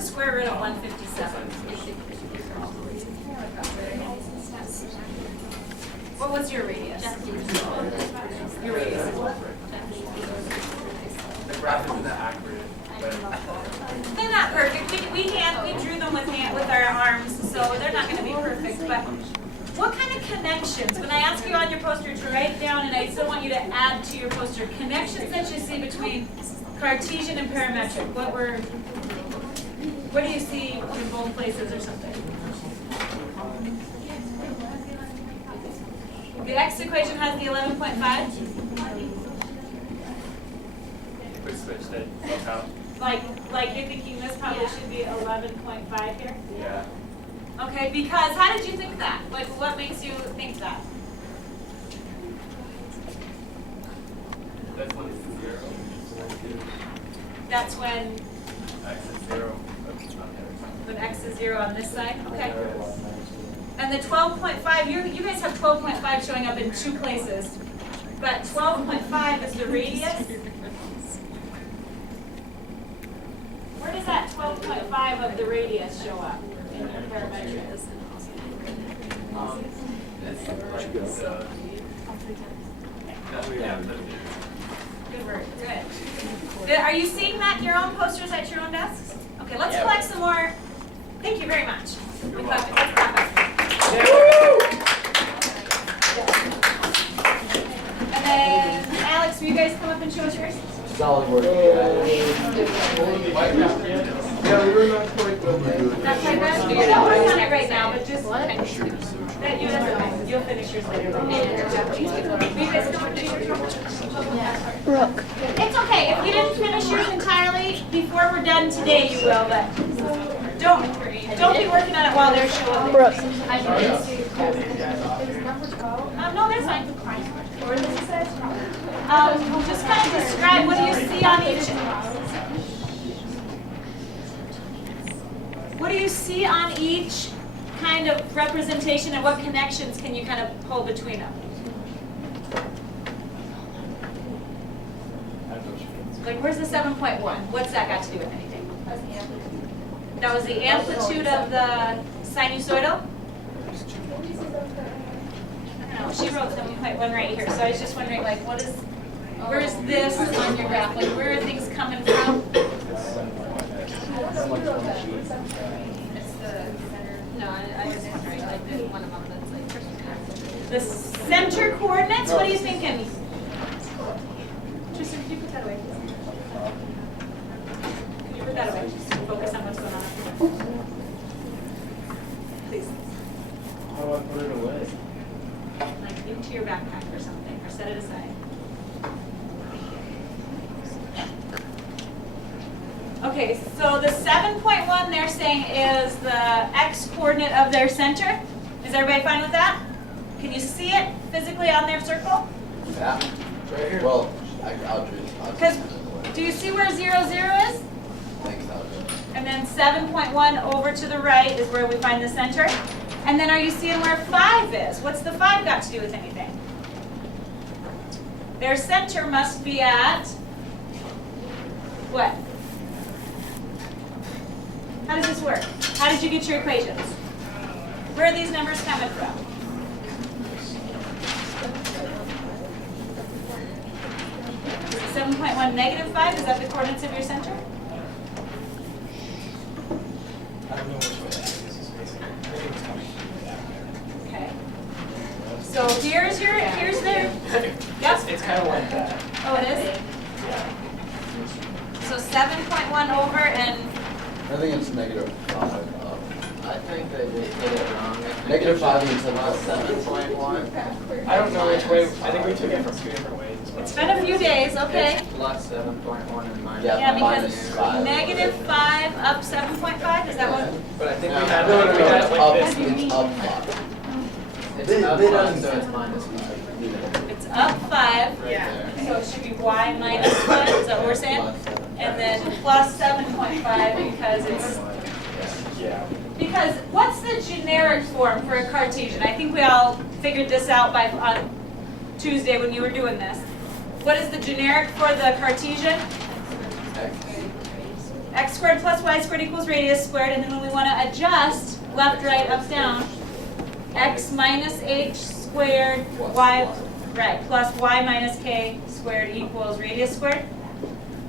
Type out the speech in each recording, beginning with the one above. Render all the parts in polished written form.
the square root of 157? What was your radius? Your radius is what? The graph isn't that accurate, but They're not perfect. We drew them with our arms, so they're not going to be perfect. But what kind of connections? When I ask you on your poster to write down, and I still want you to add to your poster, connections that you see between Cartesian and parametric. What do you see in both places or something? The x equation has the 11.5. we switched it somehow. Like you're thinking this probably should be 11.5 here? Yeah. Okay, because how did you think that? Like, what makes you think that? That's when it's 0. That's when X is 0. Oops, not the other side. when x is 0 on this side? Okay. And the 12.5, you guys have 12.5 showing up in two places. But 12.5 is the radius. Where does that 12.5 of the radius show up in your parametric? It's like yeah, Good work. Good. Are you seeing that in your own posters at your own desks? Okay, let's collect some more. Thank you very much. You're Let's welcome. clap it. And then, Alex, will you guys come up and show us yours? Solid work. Not quite bad. You're not working on it right now, but just that you'll finish yours later. Will you guys come and finish yours? Brooke. It's okay. If you didn't finish yours entirely before we're done today, you will. But don't be working on it while they're showing. Brooke. No, that's fine. Just kind of describe what do you see on each. What do you see on each kind of representation, and what connections can you kind of pull between them? Like, where's the 7.1? What's that got to do with anything? That was the amplitude of the sinusoidal? I don't know. She wrote 7.1 right here, so I was just wondering, like, where's this on your graph? Like, where are things coming from? The center coordinates? What are you thinking? Tristan, could you put that away? Could you put that away? Just focus on what's going on. Please. How do I put it away? Like into your backpack or something, or set it aside. Okay, so the 7.1 they're saying is the x coordinate of their center. Is everybody fine with that? Can you see it physically on their circle? Yeah. Right here. Well, I'll do it. Because do you see where 0, 0 is? Thanks, I'll do it. And then 7.1 over to the right is where we find the center. And then are you seeing where 5 is? What's the 5 got to do with anything? Their center must be at what? How does this work? How did you get your equations? Where are these numbers coming from? Is it 7.1 negative 5? Is that the coordinates of your center? I don't know which way that is. It's basically, I think it's coming from that way. Okay. So here's their. Yep. It's kind of like that. Oh, it is? Yeah. So 7.1 over and I think it's negative 5. I think they did get it wrong. Negative 5 and 7.1. I don't know which way. I think we took it from two different ways. it's been a few days, okay. It's plus 7.1 and minus. Yeah, Yeah, because minus 5. negative 5 up 7.5, is that what? But I think we No, had no, we no, had no, it like this. It's up 5. It's up They 5, don't- so it's minus 5. It's up 5, Yeah. so it should be y minus 1, is that what we're saying? And then plus 7.5 because it's, Yeah. because what's the generic form for a Cartesian? I think we all figured this out on Tuesday when you were doing this. What is the generic for the Cartesian? x squared plus y squared equals radius squared, and then when we want to adjust left, right, up, down, x minus h squared y, right, plus y minus k squared equals radius squared.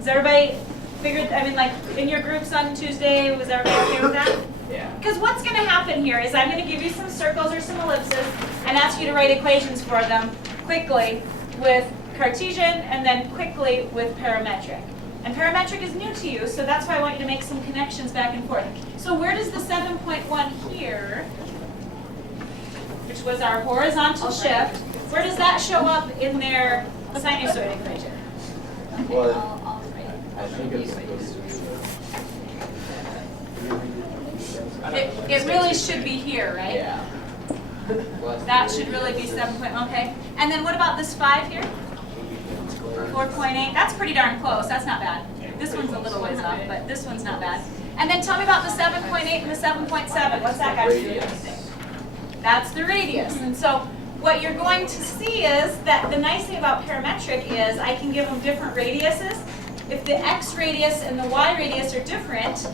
Is everybody figured, I mean, like, in your groups on Tuesday, was everybody okay with that? Yeah. Because what's going to happen here is I'm going to give you some circles or some ellipses and ask you to write equations for them quickly with Cartesian and then quickly with parametric. And parametric is new to you, so that's why I want you to make some connections back and forth. So where does the 7.1 here, which was our horizontal shift, where does that show up in their sinusoid equation? Well, I think it's supposed to be. It really should be here, right? Yeah. That should really be 7 point, okay. And then what about this 5 here? 4.8, that's pretty darn close, that's not bad. This one's a little ways off, but this one's not bad. And then tell me about the 7.8 and the 7.7, what's that got to do with anything? That's the radius. And so what you're going to see is that the nice thing about parametric is I can give them different radiuses. If the x radius and the y radius are different,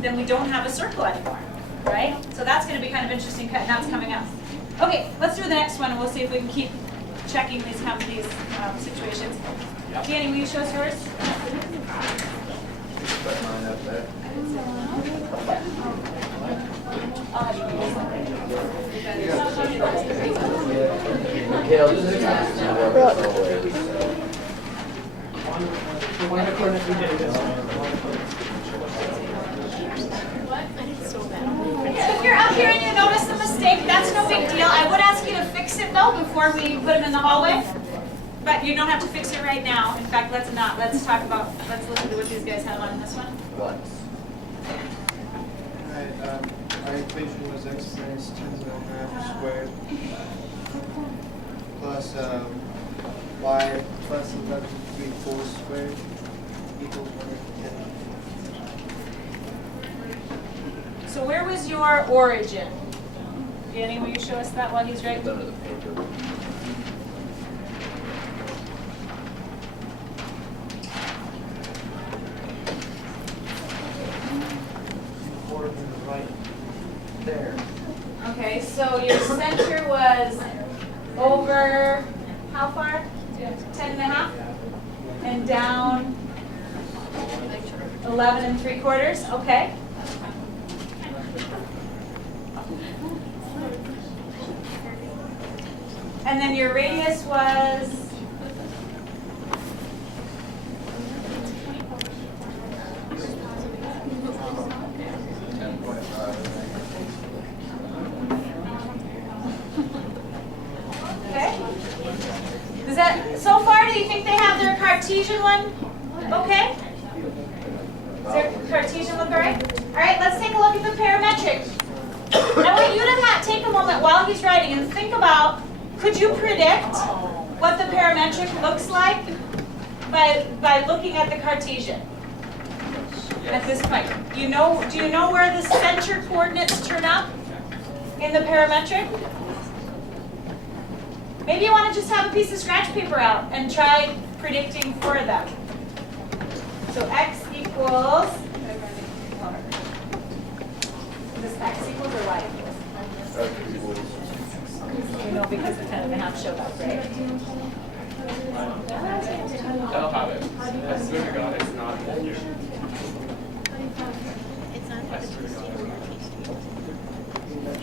then we don't have a circle anymore, right? So that's going to be kind of interesting, and that's coming up. Okay, let's do the next one, and we'll see if we can keep checking these situations. Danny, will you show us yours? Put mine up there. Mikhail, just The one coordinate we did is. If you're up here and you notice a mistake, that's no big deal. I would ask you to fix it though before we put them in the hallway. But you don't have to fix it right now. In fact, let's not. Let's talk about, let's listen to what these guys have on this one. What? Alright, our equation was x minus 10.5 squared plus y plus 11.34 squared equals 110. So where was your origin? Danny, will you show us that while he's writing? Under the paper. Right there. Okay, so your center was over how far? 10.5? And down 11 3/4? Okay. And then your radius was? Okay. Is that, so far, do you think they have their Cartesian one okay? Does their Cartesian look all right? All right, let's take a look at the parametric. I want you to take a moment while he's writing and think about, could you predict what the parametric looks like by looking at the Cartesian at this point? Do you know where the center coordinates turn up in the parametric? Maybe you want to just have a piece of scratch paper out and try predicting for them. So x equals, is x equals or y equals? You know, because the 10.5 showed up, right? They'll have it. I swear to God, it's not in here. I swear to God.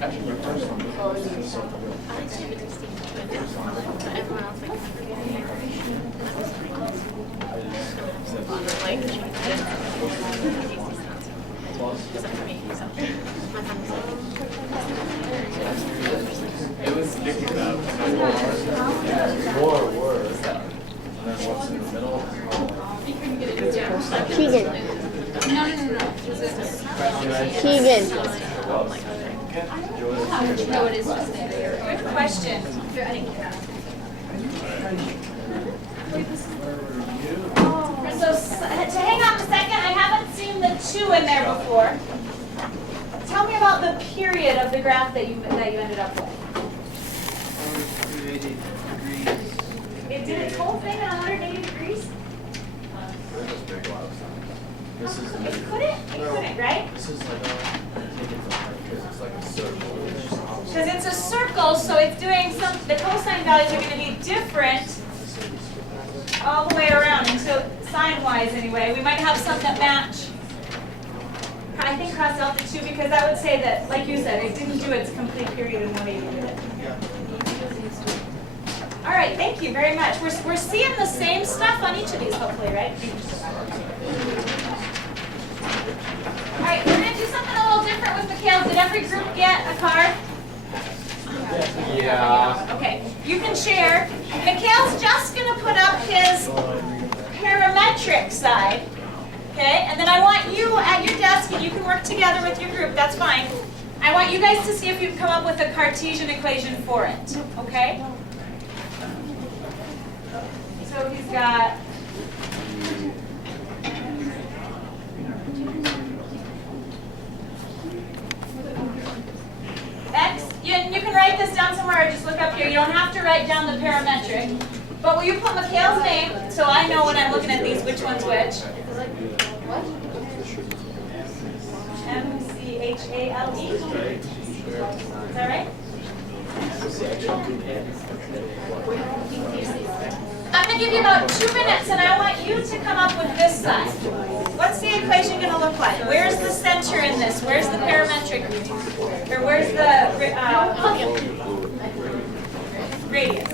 Actually, my first one. Everyone else It was sticking up. More words. And then what's in the middle? Keegan. Keegan. No, it is just there. Good question. So to hang on a second, I haven't seen the 2 in there before. Tell me about the period of the graph that you ended up with. 180 degrees. It did its whole thing at 180 degrees? This is It could This is like take it from her because it's like a circle. Because it's a circle, so it's doing some, the cosine values are going to be different all the way around, until sign-wise anyway. We might have some that match. I think cross delta too, because that would say that, like you said, it didn't do its complete period in 180 did it? All right, thank you very much. We're seeing the same stuff on each of these, hopefully, right? All right, we're going to do something a little different with Mikhail. Did every group get a card? Yeah. Okay, you can share. Mikhail's just going to put up his parametric side. Okay, and then I want you at your desk, and you can work together with your group, that's fine. I want you guys to see if you can come up with a Cartesian equation for it, okay? So he's got X, you can write this down somewhere or just look up here. You don't have to write down the parametric. But will you put Mikhail's name so I know when I'm looking at these which one's which? M-C-H-A-L-E. Is that right? I'm going to give you about 2 minutes, and I want you to come up with this side. What's the equation going to look like? Where's the center in this? Where's the parametric? Or where's the radius?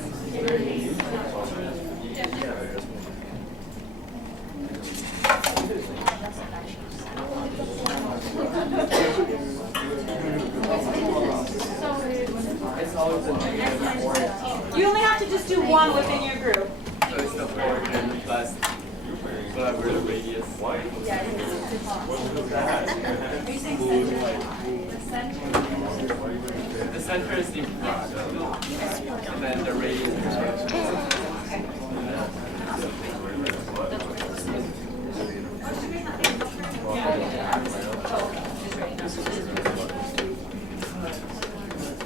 You only have to just do one within your group. So it's the 4 plus whatever the radius. Are you saying center? The center is in front, and then the radius is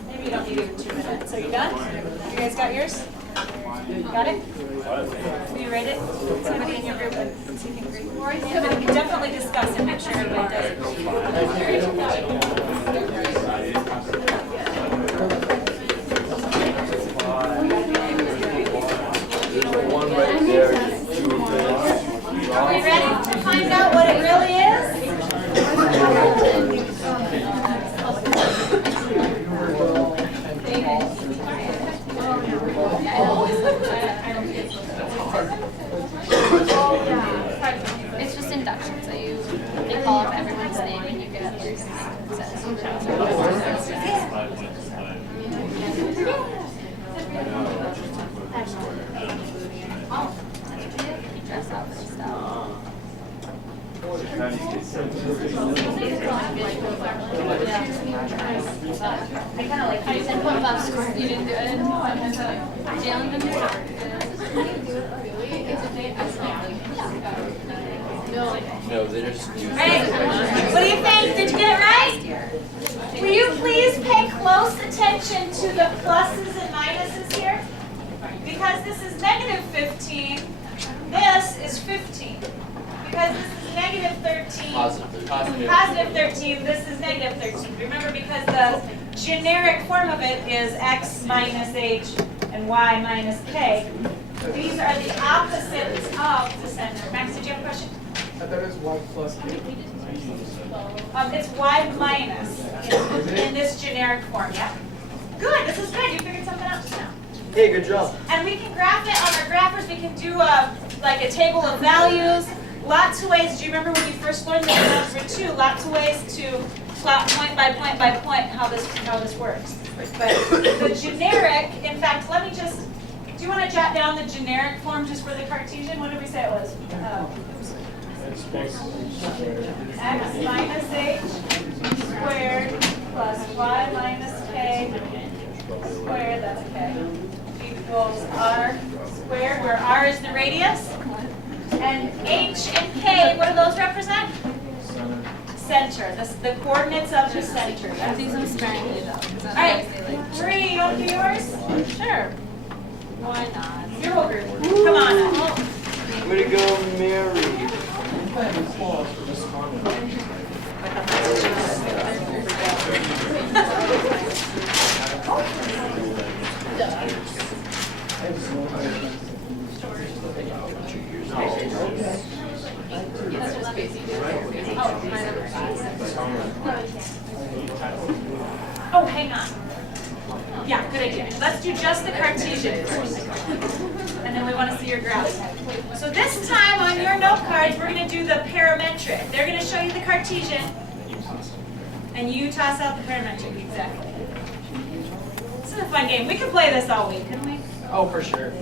Maybe you don't need even 2 minutes. Are you done? You guys got yours? Got it? Will you rate it? Somebody in your group and see if you agree. But you can definitely discuss and make sure everybody does it. One right there. Are we ready to find out what it really is? It's just induction, so they call up everyone's name and you get your set. Dress up and stuff. I kind of like I just put up score. You didn't do it. Jalen didn't do it. No, they just do. Right. What do you think? Did you get it right? Will you please pay close attention to the pluses and minuses here? Because this is negative 15, this is 15. Because this is negative 13, positive 13, this is negative 13. Remember, because the generic form of it is x minus h and y minus k. These are the opposites of the center. Max, did you have a question? I thought it was y plus k. It's y minus in this generic form, yeah? Good, this is good. You figured something out just now. Hey, good job. And we can graph it on our graphers. We can do like a table of values. Lots of ways. Do you remember when you first learned this in Algebra 2? Lots of ways to plot point by point by point how this works. But the generic, in fact, let me just, do you want to jot down the generic form just for the Cartesian? What did we say it was? X minus h squared plus y minus k squared, that's k, equals r squared, where r is the radius. And h and k, what do those represent? Center. The coordinates of the center. I think I'm sparing you though. All right, Marie, you want to do yours? Sure. Why not? Your whole group. Come on up. Way to go, Mary. Oh, hang on. Yeah, good idea. Let's do just the Cartesian first. And then we want to see your graph. So this time on your note cards, we're going to do the parametric. They're going to show you the Cartesian, and you toss out the parametric, exactly. This is a fun game. We could play this all week, couldn't we? Oh, for sure.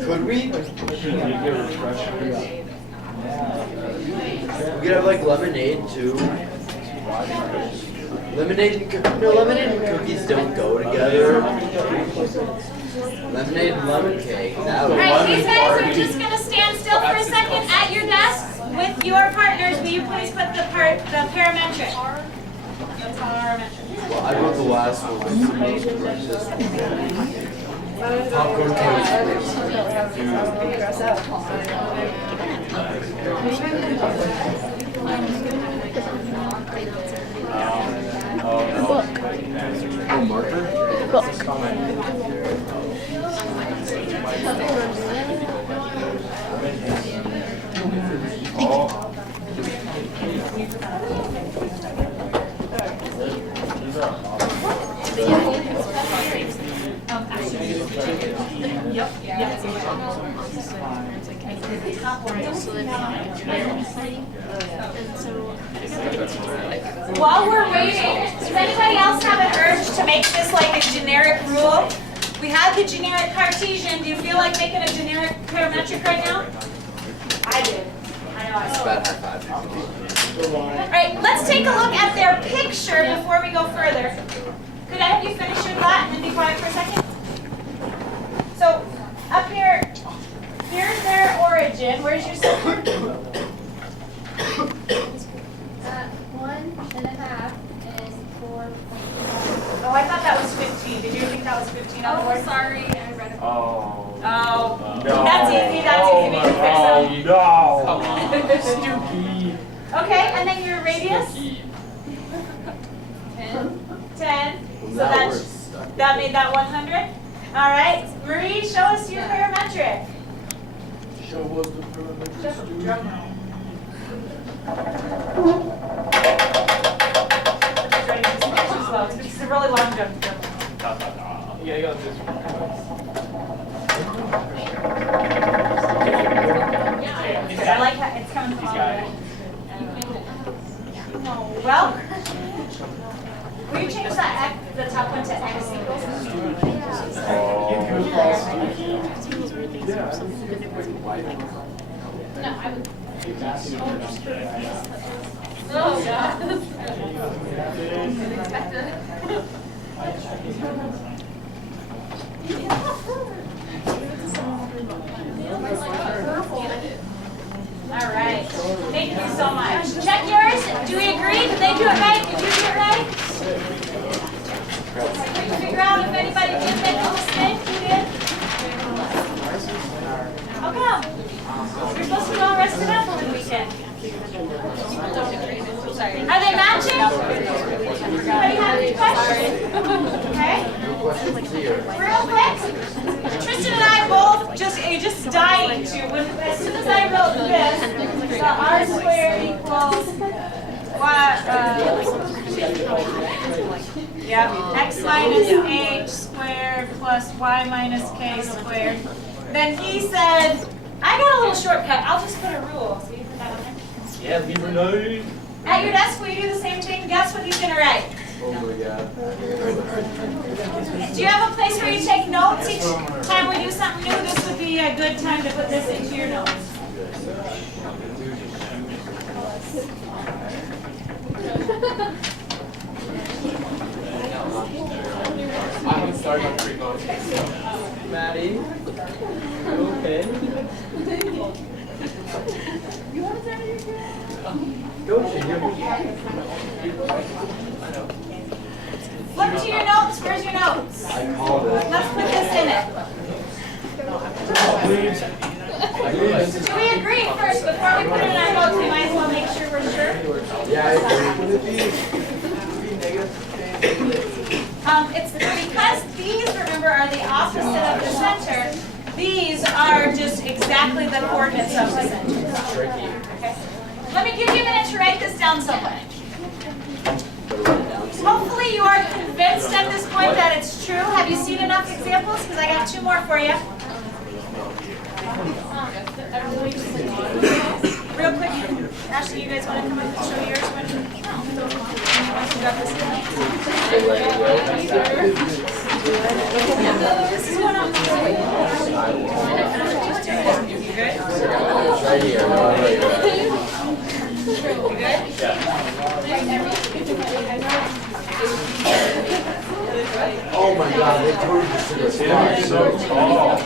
Could we? We could have like lemonade too. Lemonade and lemonade and cookies don't go together. Lemonade and lemon cake. That All would right, these guys are just going to stand still for a second at your desk with your partners. Will you please put the parametric? The parametric. Well, I wrote the last one. Popcorn cake. Oh, marker? While we're waiting, does anybody else have an urge to make this like a generic rule? We have the generic Cartesian. Do you feel like making a generic parametric right now? I did. I know I It's did. about high five. All right, let's take a look at their picture before we go further. Could I have you finish your thought and then be quiet for a second? So, up here, here's their origin. Where's your center? 1.5 and 4. Oh, I thought that was 15. Did you think that was 15 on the board? Sorry, I read it. Oh. Oh, No. that's easy. That's easy. We can fix them. No. Stupid. Okay, and then your radius? 10. So that made that 100. All right, Marie, show us your parametric. Show us the parametric. It's a really long jump. Yeah, you got this. I like how it's coming from all the way. Well, will you change that X, the top one to X equals? No, I would. Oh, God. Expected. All right. Thank you so much. Check yours. Do we agree? Did they do it right? Did you do it right? Can you figure out if anybody did make a mistake? Who did? How come? You're supposed to be all rested up on the weekend. Are they matching? Anybody have any questions? Okay. Real quick. Tristan and I both just dying to. As soon as I wrote this, the r squared equals x minus h squared plus y minus k squared. Then he said, I got a little shortcut. I'll just put a rule. So you put that on there. Yeah, leave her alone. At your desk, will you do the same thing? Guess what he's gonna write. Oh my god. Do you have a place where you take notes each time we do something new? This would be a good time to put this into your notes. I haven't started on 3 months. Maddie, okay? Look to your notes. Where's your notes? I called it. Let's put this in it. Do we agree first, before we put it in our notes, we might as well make sure we're sure? Yeah, I agree. It's because these, remember, are the opposite of the center. These are just exactly the coordinates of the center. Tricky. Okay. Let me give you a minute to write this down somewhere. Hopefully you are convinced at this point that it's true. Have you seen enough examples? Because I got 2 more for you. Real quick, Ashley, you guys want to come up and show yours? This is one on the way. You good? Right here, right here. You good? Oh my God, they turned this into a spot. So tall.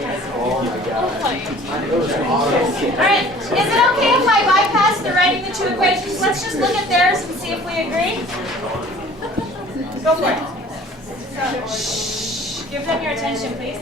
Alright, is it okay if I bypass the writing the 2 equations? Let's just look at theirs and see if we agree. Go for it. So, shh. Give them your attention, please.